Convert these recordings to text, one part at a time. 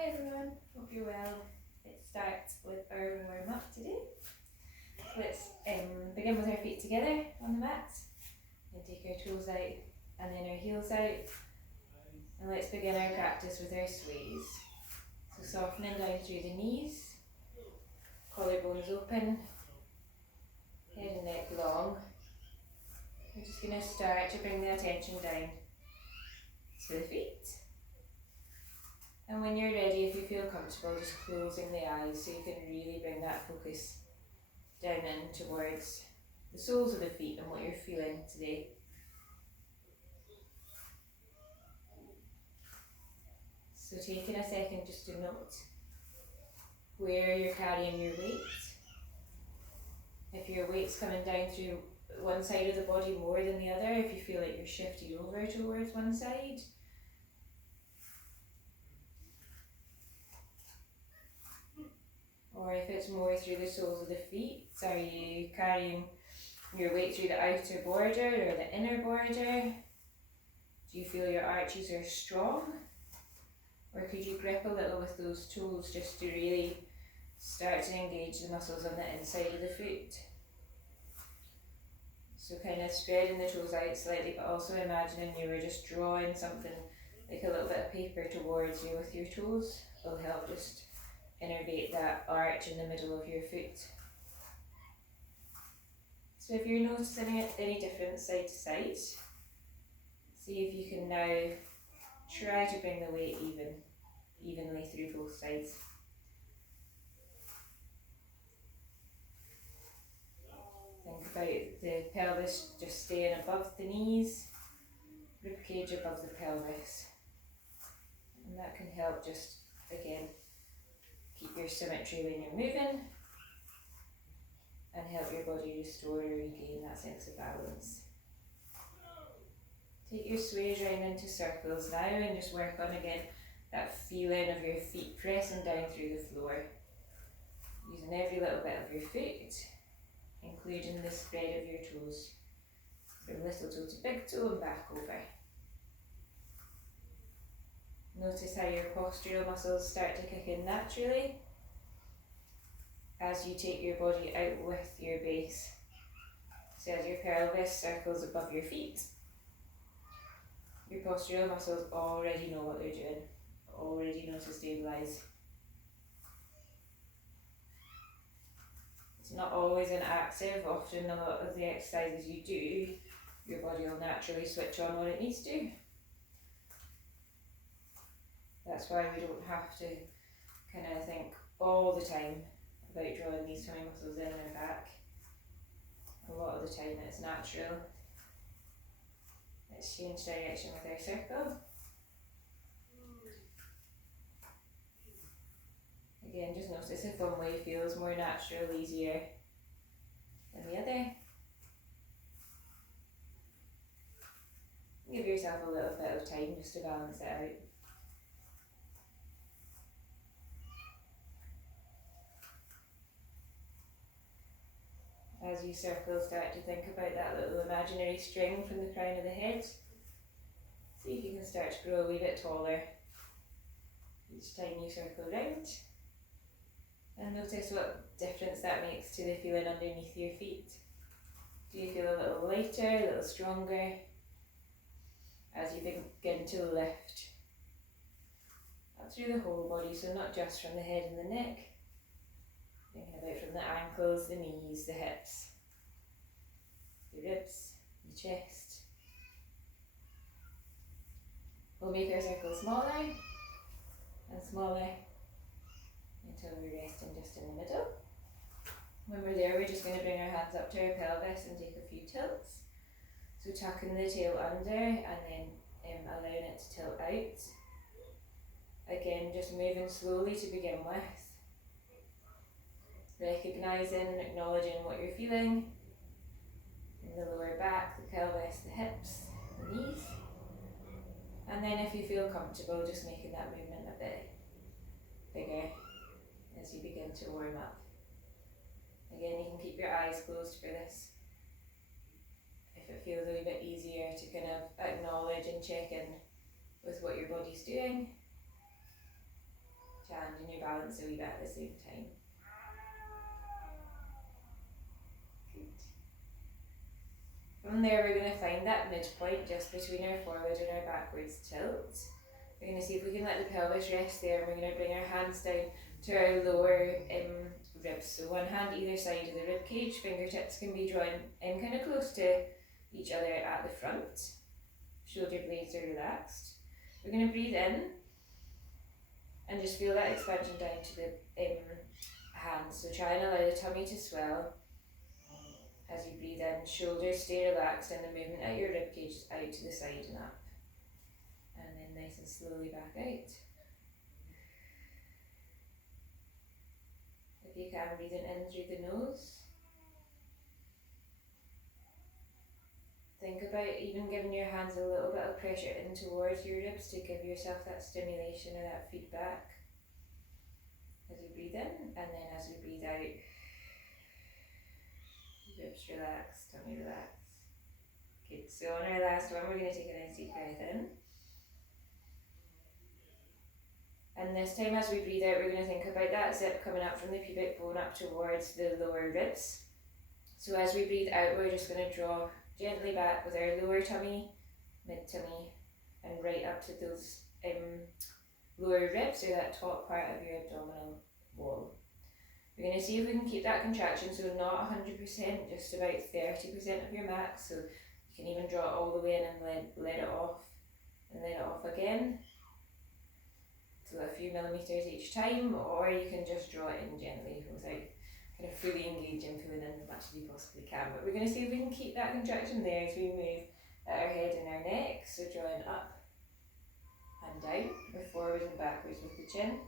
Hi everyone, hope you're well. Let's start with our warm up today. So let's begin with our feet together on the mat and take our toes out and then our heels out. And let's begin our practice with our sways. So softening down through the knees, collarbones open, head and neck long. We're just going to start to bring the attention down to the feet. And when you're ready, if you feel comfortable, just closing the eyes so you can really bring that focus down in towards the soles of the feet and what you're feeling today. So taking a second just to note where you're carrying your weight. If your weight's coming down through one side of the body more than the other, if you feel like you're shifting over towards one side. Or if it's more through the soles of the feet, are you carrying your weight through the outer border or the inner border? Do you feel your arches are strong? Or could you grip a little with those toes just to really start to engage the muscles on the inside of the foot? So kind of spreading the toes out slightly, but also imagining you were just drawing something like a little bit of paper towards you with your toes. Will help just innervate that arch in the middle of your foot. So if you're noticing any difference side to side, see if you can now try to bring the weight evenly through both sides. Think about the pelvis just staying above the knees, ribcage above the pelvis. And that can help just, again, keep your symmetry when you're moving and help your body restore or regain that sense of balance. Take your sways round into circles now and just work on again that feeling of your feet pressing down through the floor. Using every little bit of your foot, including the spread of your toes. From little toe to big toe and back over. Notice how your postural muscles start to kick in naturally as you take your body out with your base. So as your pelvis circles above your feet, your postural muscles already know what they're doing, already know to stabilise. It's not always an active, often a lot of the exercises you do, your body will naturally switch on when it needs to. That's why we don't have to kind of think all the time about drawing these tummy muscles in and back. A lot of the time it's natural. Let's change direction with our circle. Again, just notice if one way feels more natural, easier than the other. Give yourself a little bit of time just to balance it out. As you circle, start to think about that little imaginary string from the crown of the head. See if you can start to grow a wee bit taller each time you circle round. And notice what difference that makes to the feeling underneath your feet. Do you feel a little lighter, a little stronger as you begin to lift up through the whole body, so not just from the head and the neck. Thinking about from the ankles, the knees, the hips, the ribs, the chest. We'll make our circle smaller and smaller until we're resting just in the middle. When we're there, we're just going to bring our hands up to our pelvis and take a few tilts. So tucking the tail under and then allowing it to tilt out. Again, just moving slowly to begin with. Recognising and acknowledging what you're feeling in the lower back, the pelvis, the hips, the knees. And then if you feel comfortable, just making that movement a bit bigger as you begin to warm up. Again, you can keep your eyes closed for this. If it feels a wee bit easier to kind of acknowledge and check in with what your body's doing. your balance a wee bit at the same time. Good. From there, we're going to find that midpoint just between our forward and our backwards tilt. We're going to see if we can let the pelvis rest there, and we're going to bring our hands down to our lower ribs. So one hand either side of the rib cage, fingertips can be drawn in kind of close to each other at the front. Shoulder blades are relaxed. We're going to breathe in and just feel that expansion down to the hands. So try and allow the tummy to swell as you breathe in. Shoulders stay relaxed and the movement at your rib cage is out to the side and up. And then nice and slowly back out. If you can, breathing in through the nose. Think about even giving your hands a little bit of pressure in towards your ribs to give yourself that stimulation or that feedback as you breathe in, and then as we breathe out, ribs relax, tummy relax. Good, so on our last one, we're going to take a nice deep breath in. And this time as we breathe out, we're going to think about that zip coming up from the pubic bone up towards the lower ribs. So as we breathe out, we're just going to draw gently back with our lower tummy, mid tummy, and right up to those lower ribs, or that top part of your abdominal wall. We're going to see if we can keep that contraction, so not 100%, just about 30% of your max. So you can even draw it all the way in and let it off, and let it off again. So a few millimeters each time, or you can just draw it in gently without kind of fully engaging, pulling in as much as you possibly can. But we're going to see if we can keep that contraction there as we move at our head and our neck. So drawing up and down, or forwards and backwards with the chin.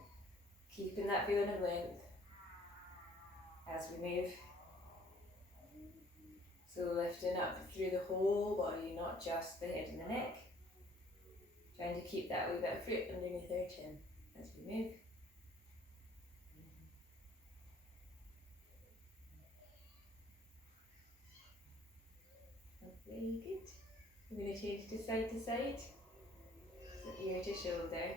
Keeping that feeling of length as we move. So lifting up through the whole body, not just the head and the neck. Trying to keep that wee bit of fruit underneath our chin as we move. Very good. We're going to change to side, so ear to shoulder.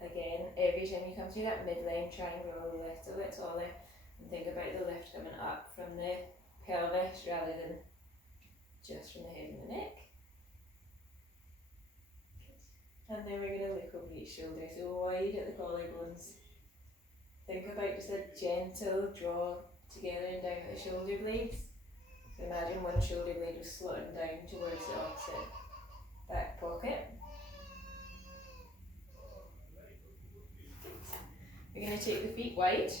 Again, every time you come through that midline triangle, lift a bit taller, and think about the lift coming up from the pelvis rather than just from the head and the neck. And then we're going to look over each shoulder, so wide at the collarbones. Think about just a gentle draw together and down at the shoulder blades. So imagine one shoulder blade was slotting down towards the opposite back pocket. We're going to take the feet wide.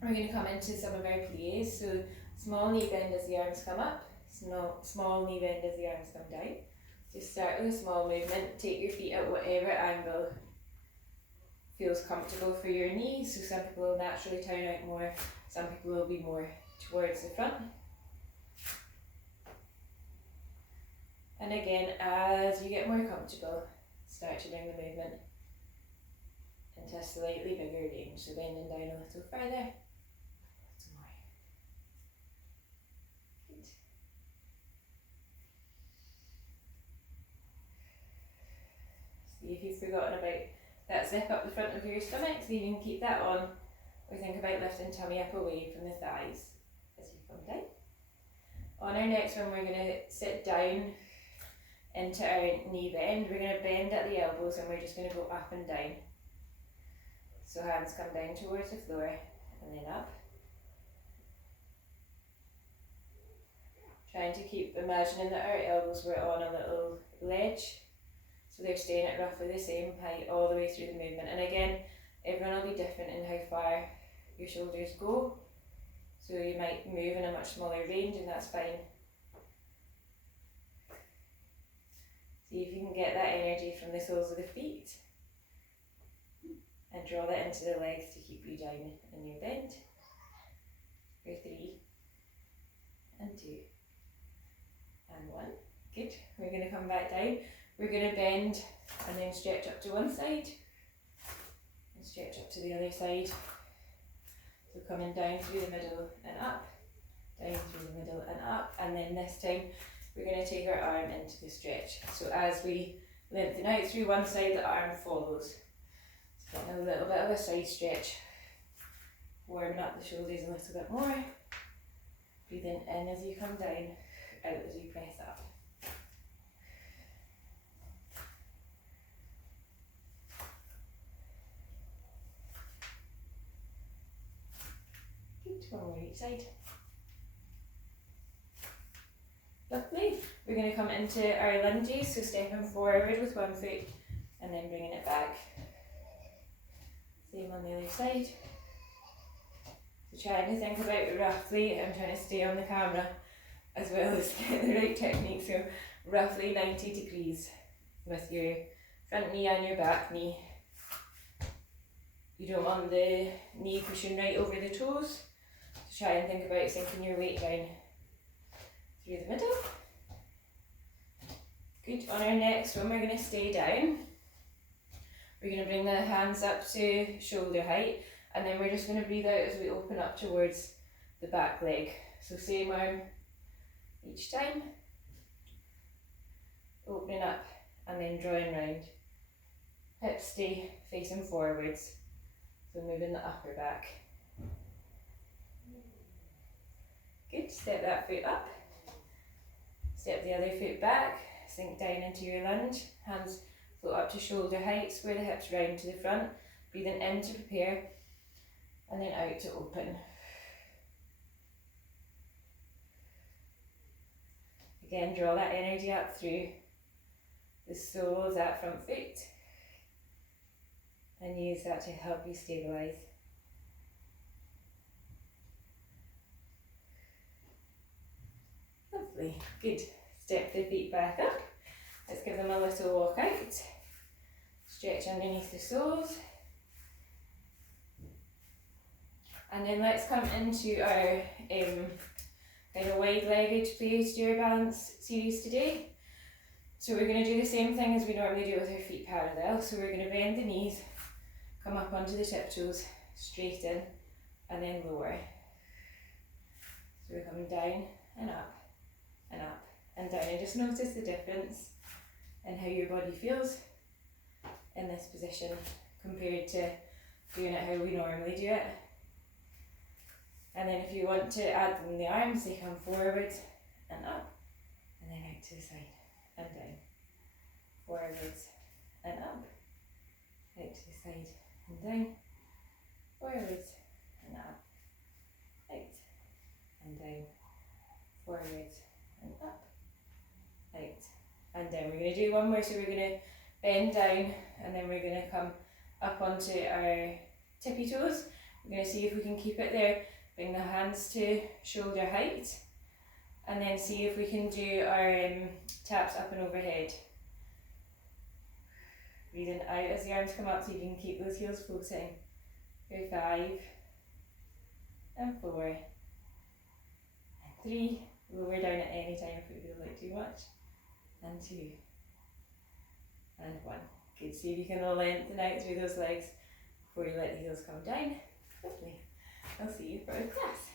We're going to come into some of our pliés. So small knee bend as the arms come up, small knee bend as the arms come down. Just start with a small movement, take your feet at whatever angle feels comfortable for your knees. So some people will naturally turn out more, some people will be more towards the front. And again, as you get more comfortable, start to bring the movement into a slightly bigger range. So bending down a little further, a little more. Good. See if you've forgotten about that zip up the front of your stomach, so you can keep that on, or think about lifting tummy up away from the thighs as you come down. On our next one, we're going to sit down into our knee bend. We're going to bend at the elbows and we're just going to go up and down. So hands come down towards the floor and then up. Trying to keep imagining that our elbows were on a little ledge. So they're staying at roughly the same height all the way through the movement. And again, everyone will be different in how far your shoulders go. So you might move in a much smaller range and that's fine. See if you can get that energy from the soles of the feet and draw that into the legs to keep you down in your bend. For 3 and 2 and 1. Good. We're going to come back down. We're going to bend and then stretch up to one side and stretch up to the other side. So coming down through the middle and up, down through the middle and up, and then this time we're going to take our arm into the stretch. So as we lengthen out through one side, the arm follows. So Getting a little bit of a side stretch, warming up the shoulders a little bit more. Breathing in as you come down, out as you press up. Good, one more each side. Lovely. We're going to come into our lunges, so stepping forward with one foot and then bringing it back. Same on the other side. So trying to think about roughly, I'm trying to stay on the camera as well as get the right technique, so roughly 90 degrees with your front knee and your back knee. You don't want the knee pushing right over the toes, so try and think about sinking your weight down through the middle. Good. On our next one, we're going to stay down. We're going to bring the hands up to shoulder height, and then we're just going to breathe out as we open up towards the back leg. So same arm each time. Opening up and then drawing round. Hips stay facing forwards, so moving the upper back. Good. Step that foot up. Step the other foot back. Sink down into your lunge. Hands float up to shoulder height, square the hips round to the front, breathing in to prepare, and then out to open. Again, draw that energy up through the sole of that front foot, and use that to help you stabilise. Lovely, good. Step the feet back up. Let's give them a little walk out. Stretch underneath the soles. And then let's come into our kind of wide-legged plyo stair balance series today. So we're going to do the same thing as we normally do with our feet parallel. So we're going to bend the knees, come up onto the tiptoes, straighten, and then lower. So we're coming down and up and up and down. And just notice the difference in how your body feels in this position compared to doing it how we normally do it. And then if you want to add them in the arms, they come forward and up, and then out to the side and down. Forwards and up, out to the side and down. Forwards and up, out and down. Forwards and up, out and down. We're going to do one more, so we're going to bend down and then we're going to come up onto our tippy toes. We're going to see if we can keep it there. Bring the hands to shoulder height, and then see if we can do our taps up and overhead. Breathing out as the arms come up so you can keep those heels floating. Go 5 and 4 and 3. Lower down at any time if it feels like too much. And 2 and 1. Good. See if you can lengthen out through those legs before you let the heels come down. Lovely. I'll see you for a class.